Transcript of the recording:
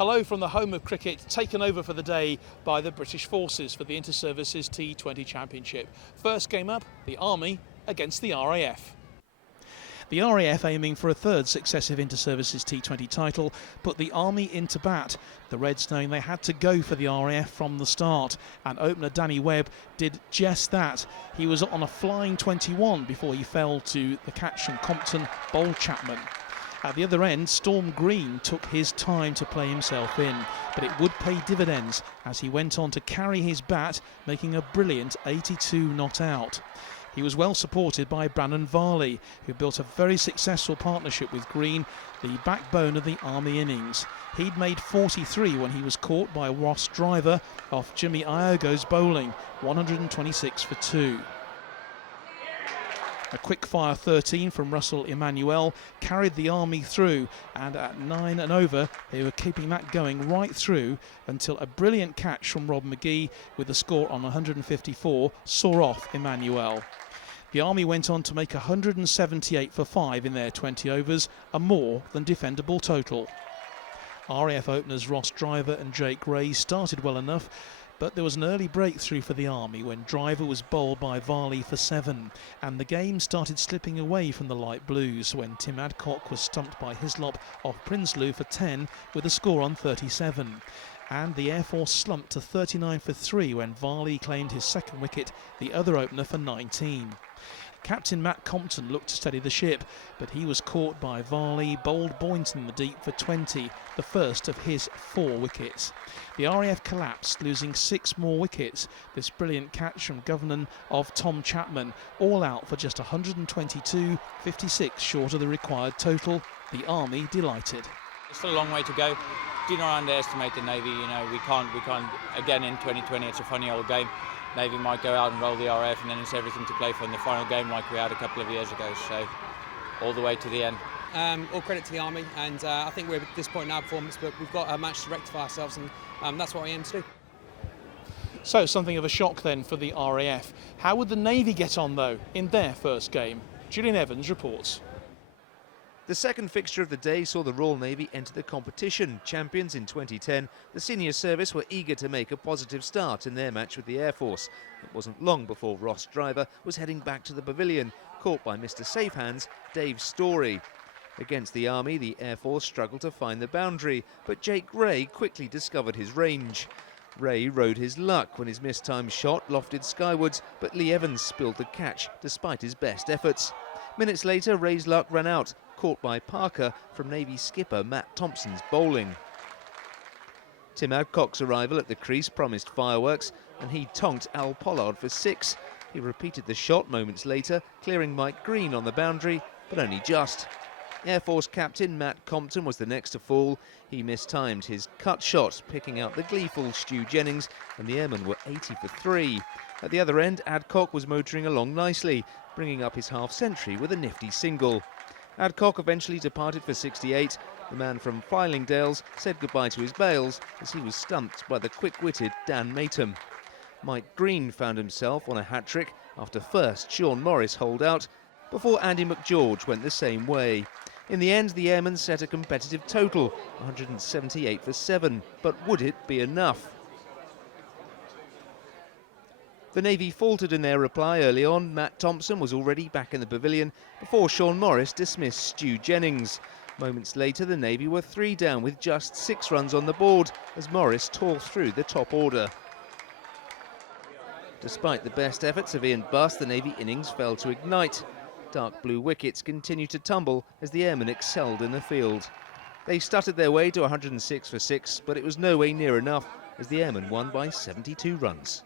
Hello from the home of cricket, taken over for the day by the British Forces for the Inter-Services T20 Championship. First game up, the Army against the RAF. The RAF, aiming for a third successive Inter-Services T20 title, put the Army into bat. The Reds knowing they had to go for the RAF from the start, and opener Danny Webb did just that. He was on a flying 21 before he fell to the catch from Compton bowled Chapman. At the other end, Storm Green took his time to play himself in, but it would pay dividends as he went on to carry his bat, making a brilliant 82 not out. He was well supported by Brandon Varley, who built a very successful partnership with Green, the backbone of the Army innings. He'd made 43 when he was caught by Ross Driver off Jimmy Iogo's bowling, 126 for 2. A quick-fire 13 from Russell Emmanuel carried the Army through, and at 9 and over they were keeping that going right through until a brilliant catch from Rob McGee with the score on 154 saw off Emmanuel. The Army went on to make 178 for 5 in their 20 overs, a more than defendable total. RAF openers Ross Driver and Jake Ray started well enough, but there was an early breakthrough for the Army when Driver was bowled by Varley for 7, and the game started slipping away from the light blues when Tim Adcock was stumped by Hislop off Prinsloo for 10 with a score on 37. And the Air Force slumped to 39 for 3 when Varley claimed his second wicket, the other opener for 19. Captain Matt Compton looked to steady the ship, but he was caught by Varley, bowled Boynton in the deep for 20, the first of his 4 wickets. The RAF collapsed, losing 6 more wickets. This brilliant catch from Governor of Tom Chapman, all out for just 122, 56 short of the required total. The Army delighted. It's still a long way to go. Do not underestimate the Navy. You know, we can't. Again, in 2020, it's a funny old game. Navy might go out and roll the RAF, and then it's everything to play for in the final game like we had a couple of years ago. So, all the way to the end. All credit to the Army, and I think we're at this point in our performance, but we've got a match to rectify ourselves, and that's what we aim to do. So, something of a shock then for the RAF. How would the Navy get on, though, in their first game? Julian Evans reports. The second fixture of the day saw the Royal Navy enter the competition. Champions in 2010, the senior service were eager to make a positive start in their match with the Air Force. It wasn't long before Ross Driver was heading back to the pavilion, caught by Mr Safe Hands, Dave Storey. Against the Army, the Air Force struggled to find the boundary, but Jake Ray quickly discovered his range. Ray rode his luck when his mistimed shot lofted skywards, but Lee Evans spilled the catch despite his best efforts. Minutes later, Ray's luck ran out, caught by Parker from Navy skipper Matt Thompson's bowling. Tim Adcock's arrival at the crease promised fireworks, and he tonked Al Pollard for 6. He repeated the shot moments later, clearing Mike Green on the boundary, but only just. Air Force captain Matt Compton was the next to fall. He mistimed his cut shot, picking out the gleeful Stu Jennings, and the airmen were 80 for 3. At the other end, Adcock was motoring along nicely, bringing up his half-century with a nifty single. Adcock eventually departed for 68. The man from Fylingdales said goodbye to his bails as he was stumped by the quick-witted Dan Matham. Mike Green found himself on a hat-trick after first Sean Morris holed out, before Andy McGeorge went the same way. In the end, the airmen set a competitive total, 178 for 7, but would it be enough? The Navy faltered in their reply early on. Matt Thompson was already back in the pavilion before Sean Morris dismissed Stu Jennings. Moments later, the Navy were 3 down with just 6 runs on the board as Morris tore through the top order. Despite the best efforts of Ian Buss, the Navy innings failed to ignite. Dark blue wickets continued to tumble as the airmen excelled in the field. They stuttered their way to 106 for 6, but it was no way near enough as the airmen won by 72 runs.